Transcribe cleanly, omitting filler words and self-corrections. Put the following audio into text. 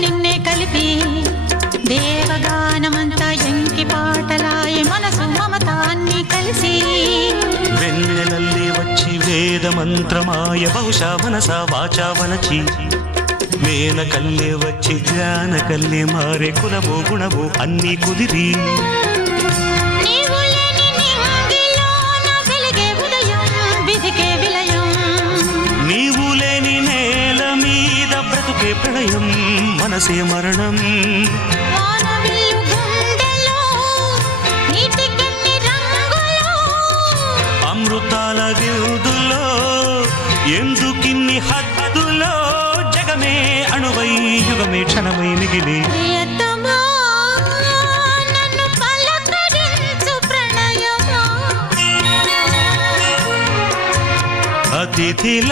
నిన్నే కలిపి దేవగానమంతా ఎంకి పాటలాయే మనసు మమత అన్ని కలిసి వెన్నెలల్లి వచ్చి వేద మంత్రమాయ బహుశా మనస వాచా వనచి మేన కల్లే వచ్చి జ్ఞాన కల్లే మారే కులమో గుణమో అన్నీ కుదిరి నీవు లేని నేల మీద బ్రతుకే ప్రళయం మనసే మరణం అమృతాల విరుదులో ఎందుకిన్ని హద్దులో జగమే అణువై యుగమే క్షణమై మిగిలి అతిథిల